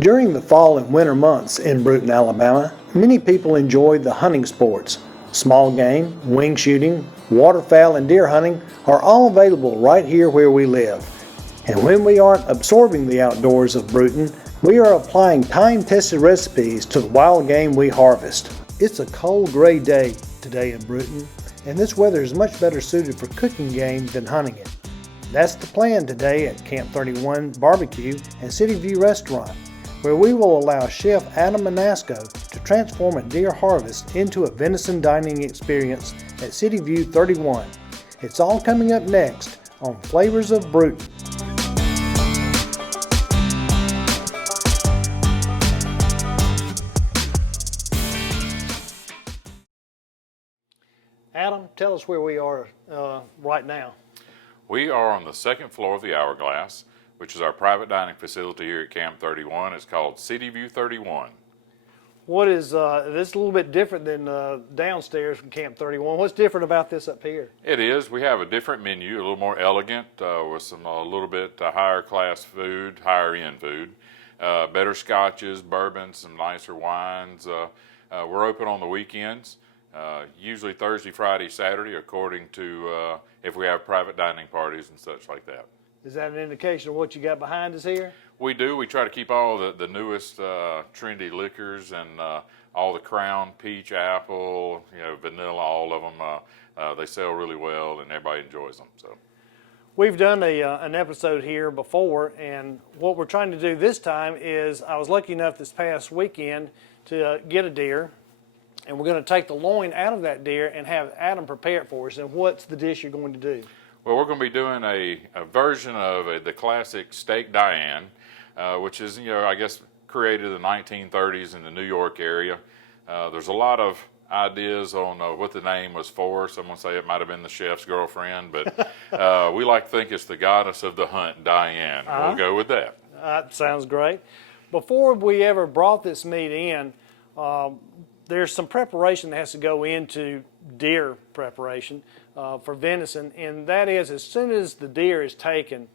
During the fall and winter months in Brewton, Alabama, many people enjoy the hunting sports. Small game, wing shooting, waterfowl, and deer hunting are all available right here where we live. And when we aren't absorbing the outdoors of Brewton, we are applying time-tested recipes to the wild game we harvest. It's a cold, gray day today in Brewton, and this weather is much better suited for cooking game than hunting it. That's the plan today at Camp 31 Barbecue and City View Restaurant, where we will allow Chef Adam Manasco to transform a deer harvest into a venison dining experience at City View 31. It's all coming up next on Flavors of Brewton. Adam, tell us where we are right now. We are on the second floor of the Hourglass, which is our private dining facility here at Camp 31. It's called City View 31. What is this is a little bit different than downstairs from Camp 31. What's different about this up here? It is. We have a different menu, a little more elegant, with some a little bit higher class food, higher end food, better scotches, bourbons, some nicer wines. We're open on the weekends, usually Thursday, Friday, Saturday, according to if we have private dining parties and such like that. Is that an indication of what you got behind us here? We do. We try to keep all the newest trendy liquors and all the Crown, peach, apple, vanilla, all of them. They sell really well and everybody enjoys them. So, we've done an episode here before, and what we're trying to do this time is I was lucky enough this past weekend to get a deer, and we're going to take the loin out of that deer and have Adam prepare it for us. And what's the dish you're going to do? Well, we're going to be doing a version of the classic steak Diane, which is, I guess, created in the 1930s in the New York area. There's a lot of ideas on what the name was for. Someone say it might have been the chef's girlfriend, but we like to think it's the goddess of the hunt, Diane. We'll go with that. That sounds great. Before we ever brought this meat in, there's some preparation that has to go into deer preparation for venison, and that is as soon as the deer is taken,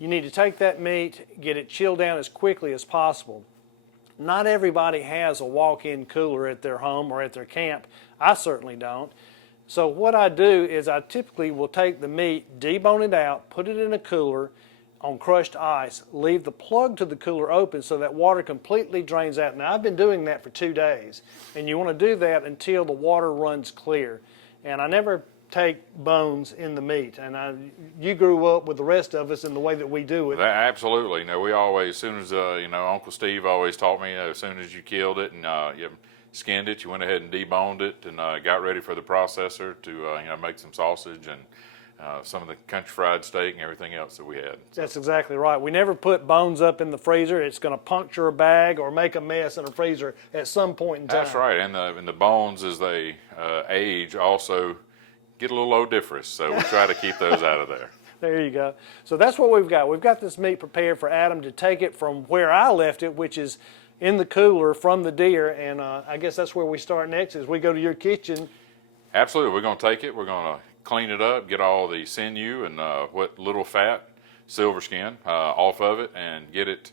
you need to take that meat, get it chilled down as quickly as possible. Not everybody has a walk-in cooler at their home or at their camp. I certainly don't. So what I do is I typically will take the meat, debone it out, put it in a cooler on crushed ice, leave the plug to the cooler open so that water completely drains out. Now I've been doing that for 2 days, and you want to do that until the water runs clear. And I never take bones in the meat, and you grew up with the rest of us in the way that we do it. Absolutely. We always, as soon as Uncle Steve always taught me, as soon as you killed it and you skinned it, you went ahead and deboned it and got ready for the processor to make some sausage and some of the country fried steak and everything else that we had. So. That's exactly right. We never put bones up in the freezer. It's going to puncture a bag or make a mess in a freezer at some point in time. That's right. And the bones, as they age, also get a little odoriferous, so we try to keep those out of there. There you go. So that's what we've got. We've got this meat prepared for Adam to take it from where I left it, which is in the cooler from the deer, and I guess that's where we start next, is we go to your kitchen. Absolutely. We're going to take it, we're going to clean it up, get all the sinew and what little fat, silver skin, off of it, and get it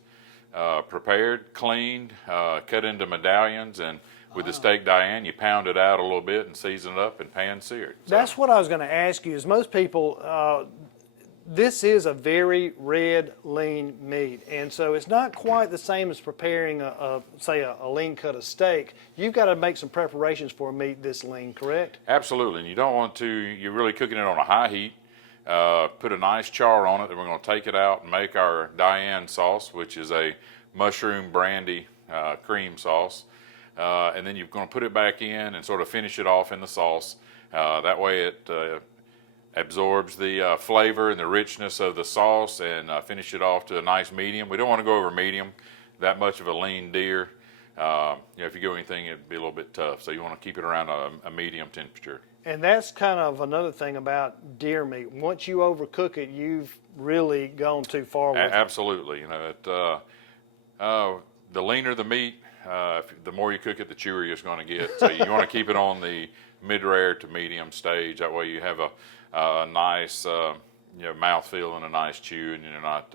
prepared, cleaned, cut into medallions, and with the steak Diane, you pound it out a little bit and season it up and pan sear it. So. That's what I was going to ask you, is most people, this is a very red, lean meat, and so it's not quite the same as preparing, say, a lean cut of steak. You've got to make some preparations for a meat this lean, correct? Absolutely, and you don't want to, you're really cooking it on a high heat. Put a nice char on it, then we're going to take it out and make our Diane sauce, which is a mushroom brandy cream sauce. And then you're going to put it back in and sort of finish it off in the sauce. That way it absorbs the flavor and the richness of the sauce, and finish it off to a nice medium. We don't want to go over medium, that much of a lean deer. If you go anything, it'd be a little bit tough. So you want to keep it around a medium temperature. And that's kind of another thing about deer meat. Once you overcook it, you've really gone too far with it. Absolutely. The leaner the meat, the more you cook it, the chewier it's going to get. So you want to keep it on the mid-rare to medium stage. That way you have a nice mouthfeel and a nice chew, and you're not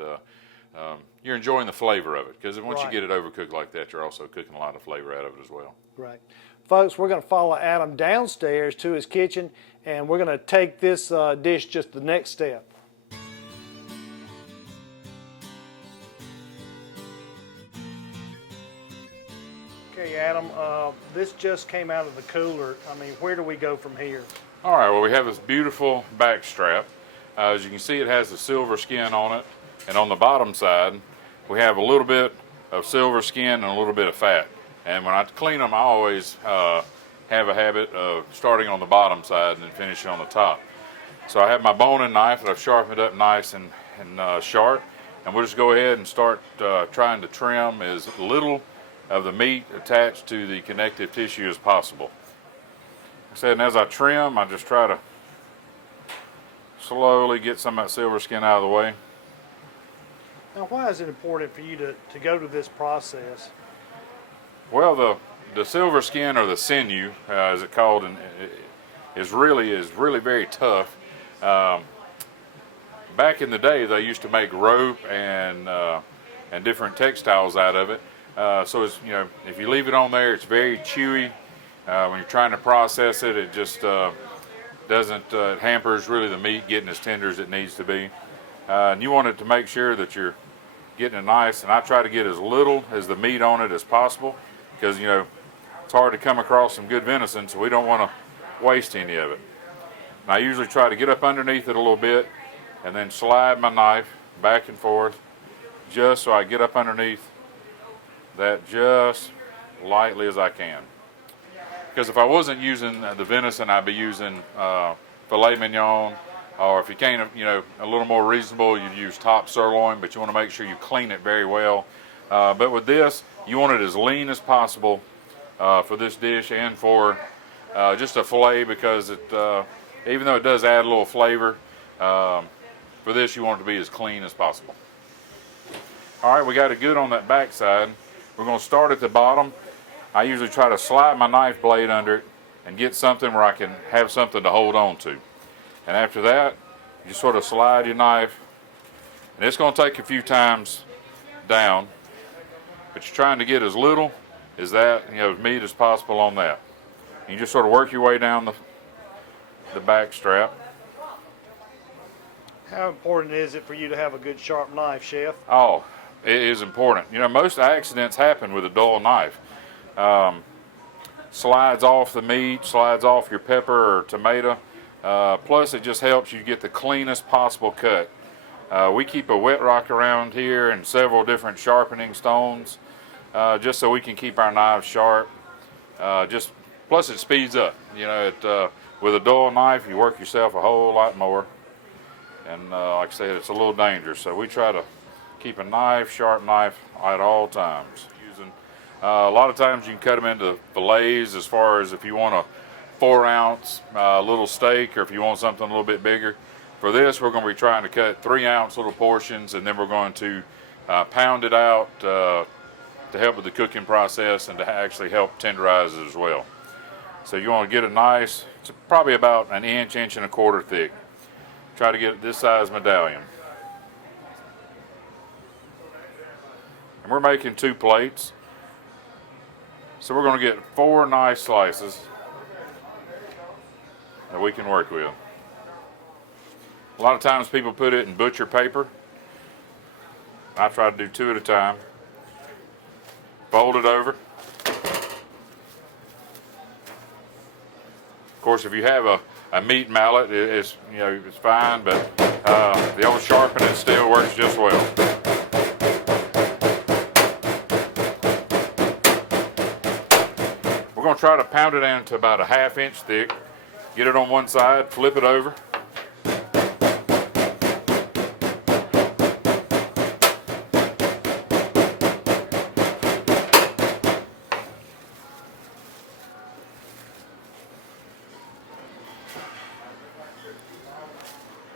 you're enjoying the flavor of it. Because once Right. you get it overcooked like that, you're also cooking a lot of flavor out of it as well. Right. Folks, we're going to follow Adam downstairs to his kitchen, and we're going to take this dish just the next step. Okay, Adam, this just came out of the cooler. I mean, where do we go from here? All right, well, we have this beautiful back strap. As you can see, it has the silver skin on it, and on the bottom side, we have a little bit of silver skin and a little bit of fat. And when I clean them, I always have a habit of starting on the bottom side and then finishing on the top. So I have my boning knife that I've sharpened up nice and sharp, and we'll just go ahead and start trying to trim as little of the meat attached to the connective tissue as possible. Like I said, and as I trim, I just try to slowly get some of that silver skin out of the way. Now, why is it important for you to go to this process? Well, the silver skin, or the sinew, as it's called, is really very tough. Back in the day, they used to make rope and different textiles out of it. So it's, you know, if you leave it on there, it's very chewy. When you're trying to process it, it just doesn't it hampers really the meat getting as tender as it needs to be. And you want it to make sure that you're getting it nice. And I try to get as little as the meat on it as possible, because, you know, it's hard to come across some good venison, so we don't want to waste any of it. And I usually try to get up underneath it a little bit and then slide my knife back and forth just so I get up underneath that just lightly as I can. Because if I wasn't using the venison, I'd be using filet mignon, or if you can't, you know, a little more reasonable, you'd use top sirloin, but you want to make sure you clean it very well. But with this, you want it as lean as possible for this dish, and for just a filet, because it, even though it does add a little flavor, for this you want it to be as clean as possible. All right, we got it good on that back side. We're going to start at the bottom. I usually try to slide my knife blade under it and get something where I can have something to hold on to. And after that, you sort of slide your knife, and it's going to take a few times down, but you're trying to get as little as that, you know, as meat as possible on that. And you just sort of work your way down the back strap. How important is it for you to have a good sharp knife, Chef? Oh, it is important. You know, most accidents happen with a dull knife. Slides off the meat, slides off your pepper or tomato. Plus, it just helps you get the cleanest possible cut. We keep a wet rock around here and several different sharpening stones, just so we can keep our knives sharp. Plus, it speeds up. You know, with a dull knife, you work yourself a whole lot more. And like I said, it's a little dangerous. So we try to keep a sharp knife at all times. A lot of times you can cut them into fillets, as far as if you want a 4-ounce little steak, or if you want something a little bit bigger. For this, we're going to be trying to cut 3-ounce little portions, and then we're going to pound it out to help with the cooking process and to actually help tenderize it as well. So you want to get it nice. It's probably about an inch, inch and a quarter thick. Try to get it this size medallion. And we're making 2 plates. So we're going to get 4 nice slices that we can work with. A lot of times people put it in butcher paper. I try to do 2 at a time. Fold it over. Of course, if you have a meat mallet, it's, you know, it's fine, but the old sharpening still works just well. We're going to try to pound it down to about a 1/2 inch thick. Get it on one side, flip it over.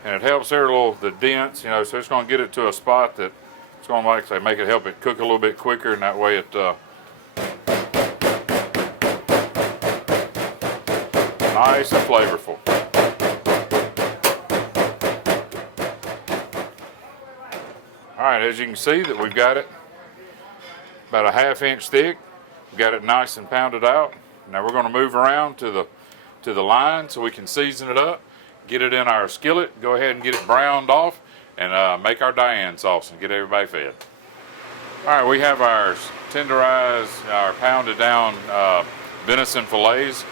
And it helps there the dents, you know, so it's going to get it to a spot that it's going to, like I say, make it help it cook a little bit quicker, and that way it nice and flavorful. All All right, as you can see that we've got it about a 1/2 inch thick. We've got it nice and pounded out. Now we're going to move around to the line so we can season it up, get it in our skillet, go ahead and get it browned off, and make our Diane sauce and get everybody fed. All right, we have our tenderized, our pounded down venison fillets.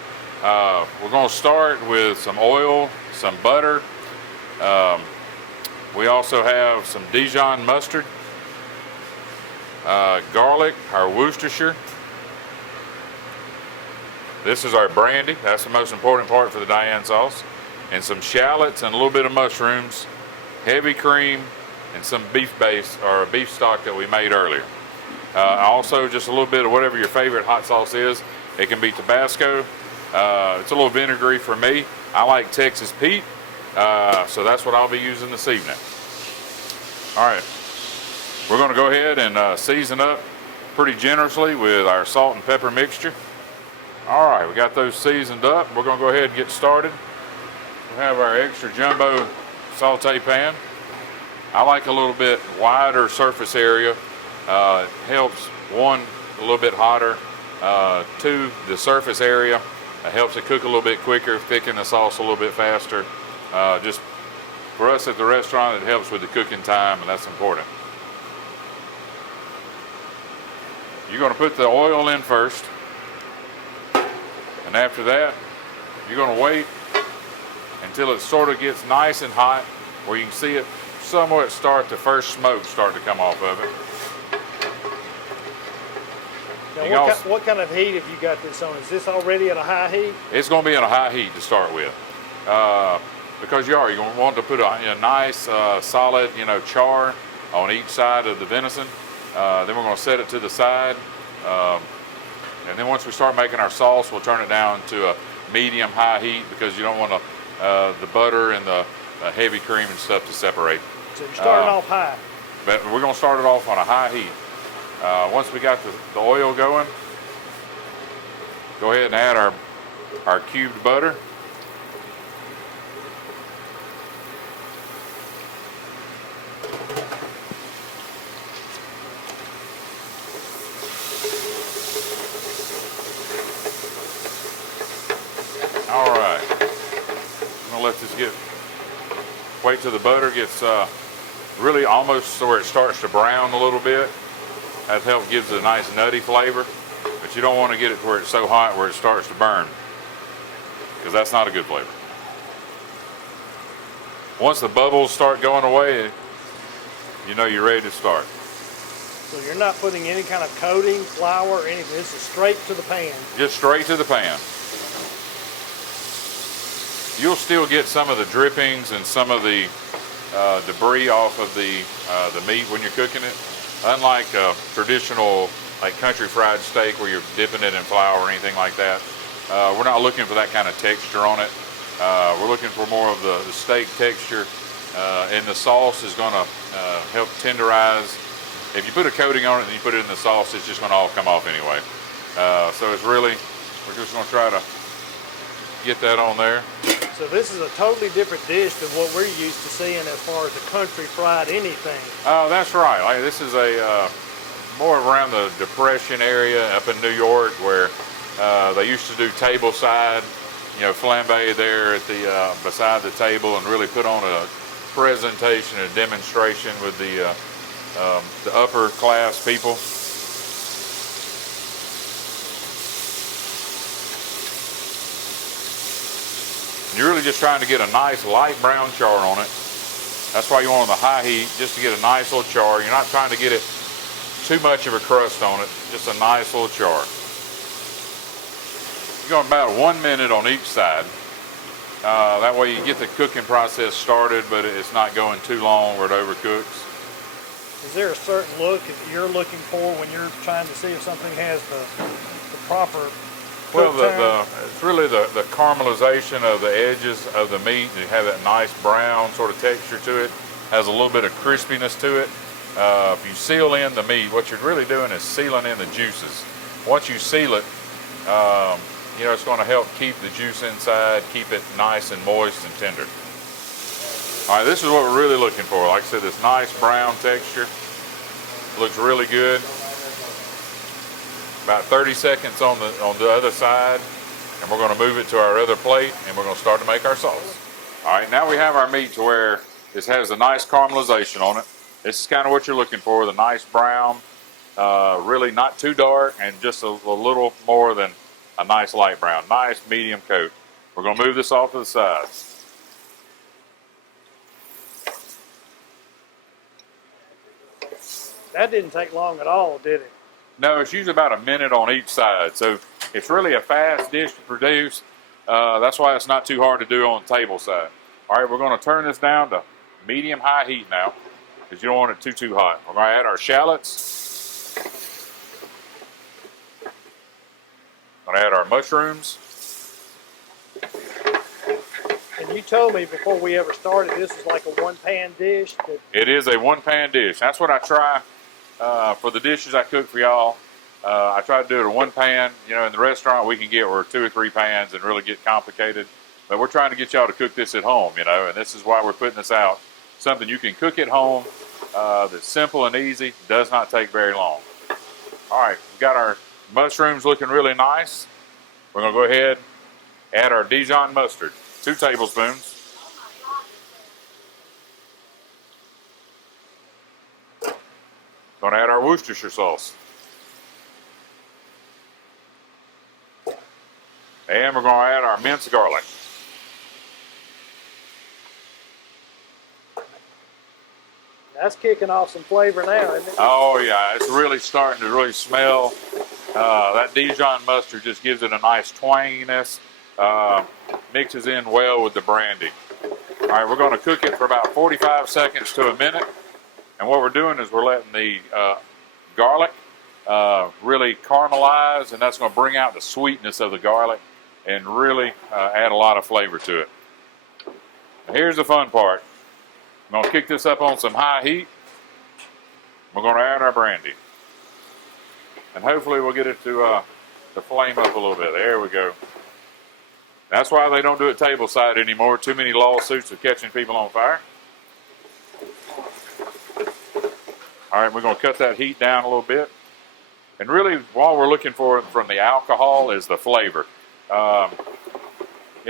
We're going to start with some oil, some butter. We also have some Dijon mustard, garlic, our Worcestershire. This is our brandy. That's the most important part for the Diane sauce. And some shallots and a little bit of mushrooms, heavy cream, and some beef base or beef stock that we made earlier. Also, just a little bit of whatever your favorite hot sauce is. It can be Tabasco. It's a little vinegary for me. I like Texas Pete, so that's what I'll be using this evening. All right, we're going to go ahead and season up pretty generously with our salt and pepper mixture. All right, we got those seasoned up. We're going to go ahead and get started. We have our extra jumbo saute pan. I like a little bit wider surface area. It helps, one, a little bit hotter. Two, the surface area helps it cook a little bit quicker, thicken the sauce a little bit faster. Just for us at the restaurant, it helps with the cooking time, and that's important. You're going to put the oil in first, and after that, you're going to wait until it sort of gets nice and hot, where you can see it somewhat start, the first smoke start to come off of it. Now, what kind of heat have you got this on? Is this already at a high heat? It's going to be at a high heat to start with, because you're going to want to put a nice, solid, char on each side of the venison. Then we're going to set it to the side, and then once we start making our sauce, we'll turn it down to a medium-high heat because you don't want the butter and the heavy cream and stuff to separate. So you're starting off high. But we're going to start it off on a high heat. Once we got the oil going, go ahead and add our cubed butter. All right, I'm gonna let this wait till the butter gets really almost where it starts to brown a little bit. That helps, gives it a nice nutty flavor, but you don't want to get it to where it's so hot where it starts to burn, because that's not a good flavor. Once the bubbles start going away, you know you're ready to start. So you're not putting any kind of coating, flour, or anything. This is straight to the pan. Just straight to the pan. You'll still get some of the drippings and some of the debris off of the meat when you're cooking it. Unlike traditional like country fried steak where you're dipping it in flour or anything like that, we're not looking for that kind of texture on it. We're looking for more of the steak texture, and the sauce is going to help tenderize. If you put a coating on it and you put it in the sauce, it's just going to all come off anyway. So it's really, we're just going to try to get that on there. So this is a totally different dish than what we're used to seeing as far as a country fried anything. Oh, that's right. Like, this is a more around the Depression area up in New York, where they used to do table side, flambe there at the beside the table, and really put on a presentation, a demonstration with the upper class people. You're really just trying to get a nice light brown char on it. That's why you want it on the high heat, just to get a nice little char. You're not trying to get it too much of a crust on it, just a nice little char. You're going about 1 minute on each side. That way you get the cooking process started, but it's not going too long where it overcooks. Is there a certain look that you're looking for when you're trying to see if something has the proper Well, it's really the caramelization of the edges of the meat. You have that nice brown sort of texture to it. Has a little bit of crispiness to it. If you seal in the meat, what you're really doing is sealing in the juices. Once you seal it, it's going to help keep the juice inside, keep it nice and moist and tender. All right, this is what we're really looking for. Like I said, this nice brown texture. Looks really good. About 30 seconds on the other side, and we're going to move it to our other plate, and we're going to start to make our sauce. All right, now we have our meat to where this has a nice caramelization on it. This is kind of what you're looking for, the nice brown, really not too dark, and just a little more than a nice light brown. Nice medium coat. We're going to move this off to the side. That didn't take long at all, did it? No, it's usually about a minute on each side. So it's really a fast dish to produce. That's why it's not too hard to do on the table side. All right, we're going to turn this down to medium-high heat now, because you don't want it too hot. We're going to add our shallots. Going to add our mushrooms. And you told me before we ever started, this is like a one-pan dish. It is a one-pan dish. That's what I try for the dishes I cook for y'all. I try to do it in one pan. You know, in the restaurant we can get 2 or 3 pans and really get complicated. But we're trying to get y'all to cook this at home, you know, and this is why we're putting this out. Something you can cook at home that's simple and easy, does not take very long. All right, we've got our mushrooms looking really nice. We're going to go ahead and add our Dijon mustard, 2 tablespoons. Going to add our Worcestershire sauce. And we're going to add our minced garlic. That's kicking off some flavor now, isn't it? Oh yeah, it's really starting to really smell. That Dijon mustard just gives it a nice twanginess. Mixes in well with the brandy. All right, we're going to cook it for about 45 seconds to a minute. And what we're doing is we're letting the garlic really caramelize, and that's going to bring out the sweetness of the garlic and really add a lot of flavor to it. Now, here's the fun part. I'm going to kick this up on some high heat. We're going to add our brandy. And hopefully we'll get it to flame up a little bit. There we go. That's why they don't do it table side anymore. Too many lawsuits of catching people on fire. All right, we're going to cut that heat down a little bit. And really, all we're looking for from the alcohol is the flavor. You know,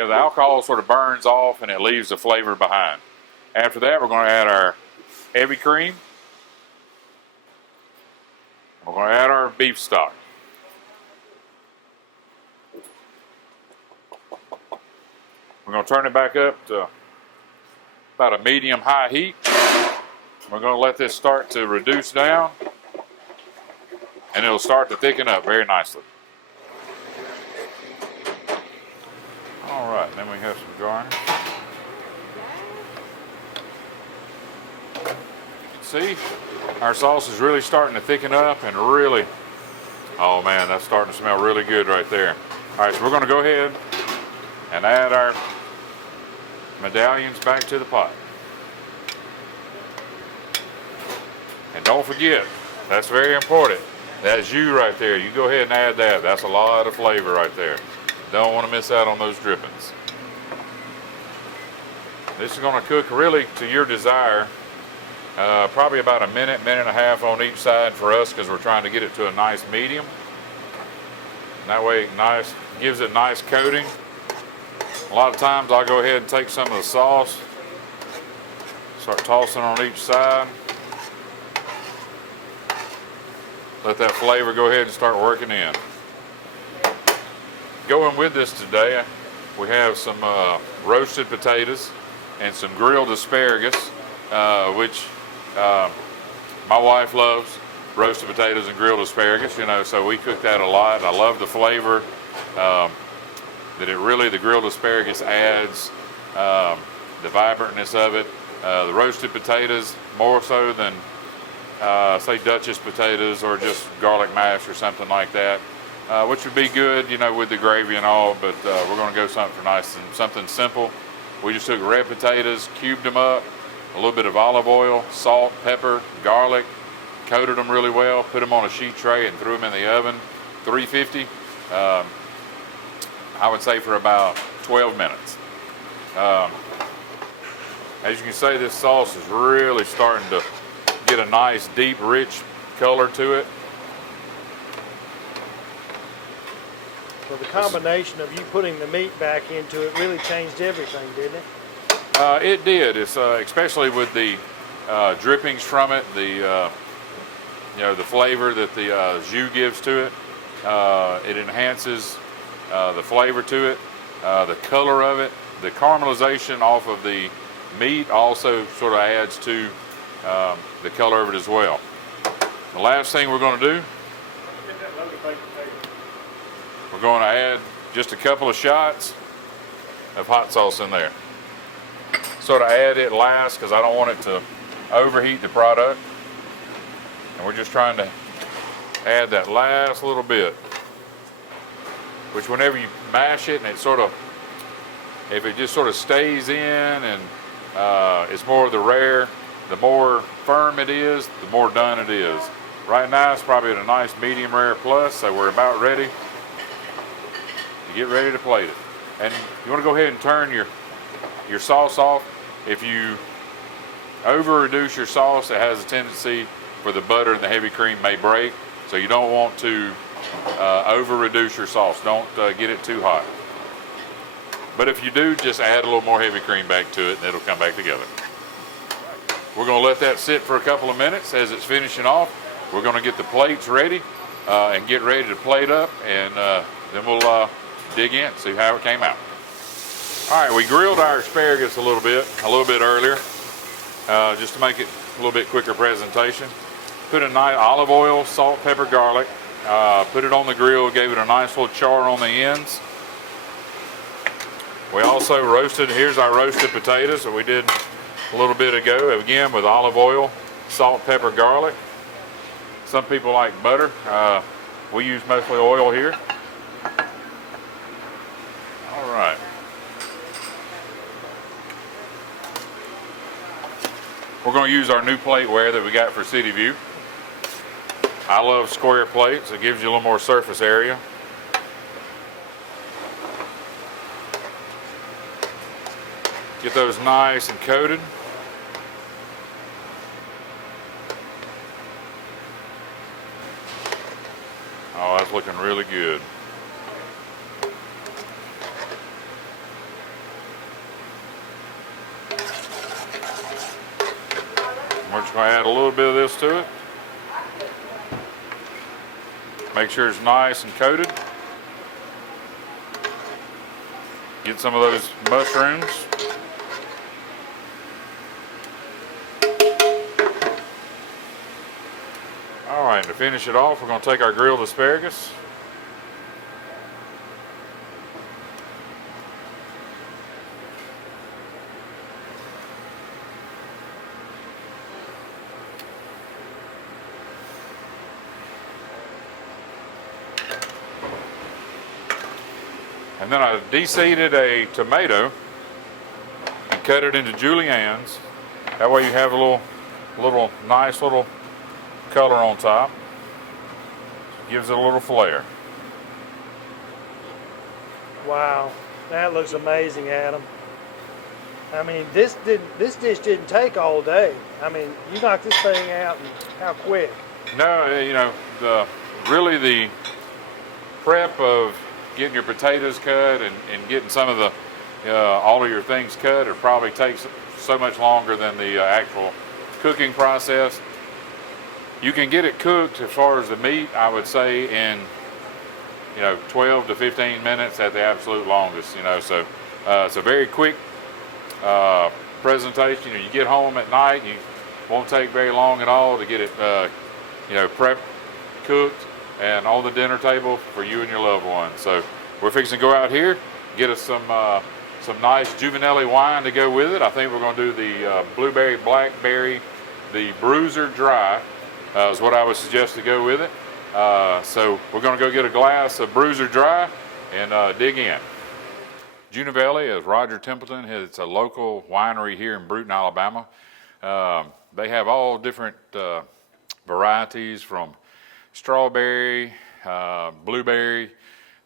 the alcohol sort of burns off and it leaves the flavor behind. After that, we're going to add our heavy cream. We're going to add our beef stock. We're going to turn it back up to about a medium-high heat. We're going to let this start to reduce down, and it'll start to thicken up very nicely. All right, then we have some garnish. See, our sauce is really starting to thicken up and really, oh man, that's starting to smell really good right there. All right, so we're going to go ahead and add our medallions back to the pot. And don't forget, that's very important. That's you right there. You go ahead and add that. That's a lot of flavor right there. Don't want to miss out on those drippings. This is going to cook really to your desire. Probably about a minute, minute and a half on each side for us because we're trying to get it to a nice medium. And that way, nice gives it nice coating. A lot of times I'll go ahead and take some of the sauce, start tossing on each side. Let that flavor go ahead and start working in. Going with this today, we have some roasted potatoes and some grilled asparagus, which my wife loves roasted potatoes and grilled asparagus, you know, so we cook that a lot. I love the flavor that it really, the grilled asparagus adds, the vibrantness of it. The roasted potatoes, more so than say Duchess potatoes or just garlic mash or something like that, which would be good, you know, with the gravy and all, but we're going to go something nice and something simple. We just took red potatoes, cubed them up, a little bit of olive oil, salt, pepper, garlic, coated them really well, put them on a sheet tray and threw them in the oven, 350, I would say for about 12 minutes. As you can see, this sauce is really starting to get a nice, deep, rich color to it. So the combination of you putting the meat back into it really changed everything, didn't it? It did. It's especially with the drippings from it, the the flavor that the jus gives to it. It enhances the flavor to it, the color of it. The caramelization off of the meat also sort of adds to the color of it as well. The last thing we're going to do, we're going to add just a couple of shots of hot sauce in there. Sort of add it last because I don't want it to overheat the product. And we're just trying to add that last little bit, which whenever you mash it and it sort of, if it just sort of stays in and it's more of the rare, the more firm it is, the more done it is. Right now it's probably at a nice medium rare plus, so we're about ready to get ready to plate it. And you want to go ahead and turn your sauce off. If you over reduce your sauce, it has a tendency for the butter and the heavy cream may break. So you don't want to over reduce your sauce. Don't get it too hot. But if you do, just add a little more heavy cream back to it and it'll come back together. We're going to let that sit for a couple of minutes as it's finishing off. We're going to get the plates ready and get ready to plate up, and then we'll dig in, see how it came out. All right, we grilled our asparagus a little bit earlier, just to make it a little bit quicker presentation. Put a nice olive oil, salt, pepper, garlic. Put it on the grill, gave it a nice little char on the ends. We also roasted, here's our roasted potatoes that we did a little bit ago, again with olive oil, salt, pepper, garlic. Some people like butter. We use mostly oil here. All right. We're going to use our new plateware that we got for City View. I love square plates. It gives you a little more surface area. Get those nice and coated. Oh, that's looking really good. We're just going to add a little bit of this to it. Make sure it's nice and coated. Get some of those mushrooms. All right, to finish it off, we're going to take our grilled asparagus. And then I de-seeded a tomato and cut it into juliennes. That way you have a little nice little color on top. Gives it a little flair. Wow, that looks amazing, Adam. I mean, this dish didn't take all day. I mean, you knocked this thing out and how quick? No, you know, really the prep of getting your potatoes cut and getting some of the all of your things cut, it probably takes so much longer than the actual cooking process. You can get it cooked as far as the meat, I would say, in 12 to 15 minutes at the absolute longest. So it's a very quick presentation. You get home at night, you won't take very long at all to get it prepped, cooked, and on the dinner table for you and your loved ones. So we're fixing to go out here, get us some nice Juvenile wine to go with it. I think we're going to do the blueberry blackberry, the Bruiser Dry is what I would suggest to go with it. So we're going to go get a glass of Bruiser Dry and dig in. Juvenile is Roger Templeton. It's a local winery here in Brewton, Alabama. They have all different varieties from strawberry, blueberry.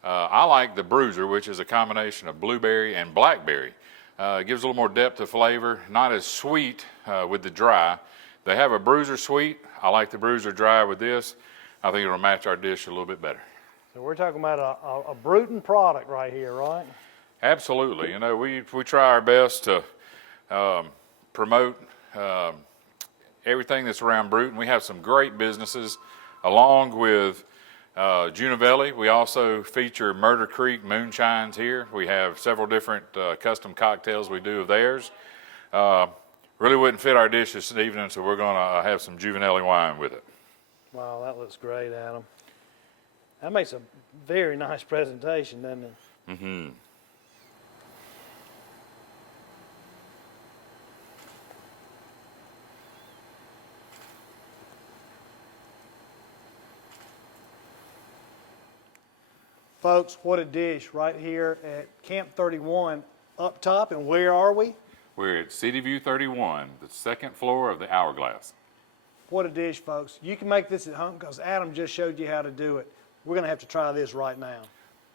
I like the Bruiser, which is a combination of blueberry and blackberry. It gives a little more depth of flavor, not as sweet with the dry. They have a bruiser sweet. I like the bruiser dry with this. I think it'll match our dish a little bit better. So we're talking about a Brewton product right here, right? Absolutely. You know, we try our best to promote everything that's around Brewton. We have some great businesses along with Junavelli. We also feature Murder Creek moonshines here. We have several different custom cocktails we do of theirs. Really wouldn't fit our dish this evening, so we're going to have some Junavelli wine with it. Wow, that looks great, Adam. That makes a very nice presentation, doesn't it? Mm-hmm. Folks, what a dish right here at Camp 31 up top. And where are we? We're at City View 31, the second floor of the Hourglass. What a dish, folks. You can make this at home because Adam just showed you how to do it. We're going to have to try this right now.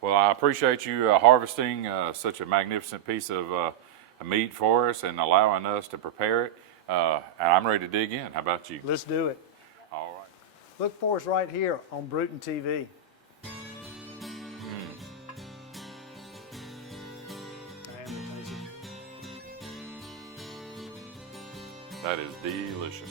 Well, I appreciate you harvesting such a magnificent piece of meat for us and allowing us to prepare it. And I'm ready to dig in. How about you? Let's do it. All right. Look for us right here on Brewton TV. That is delicious.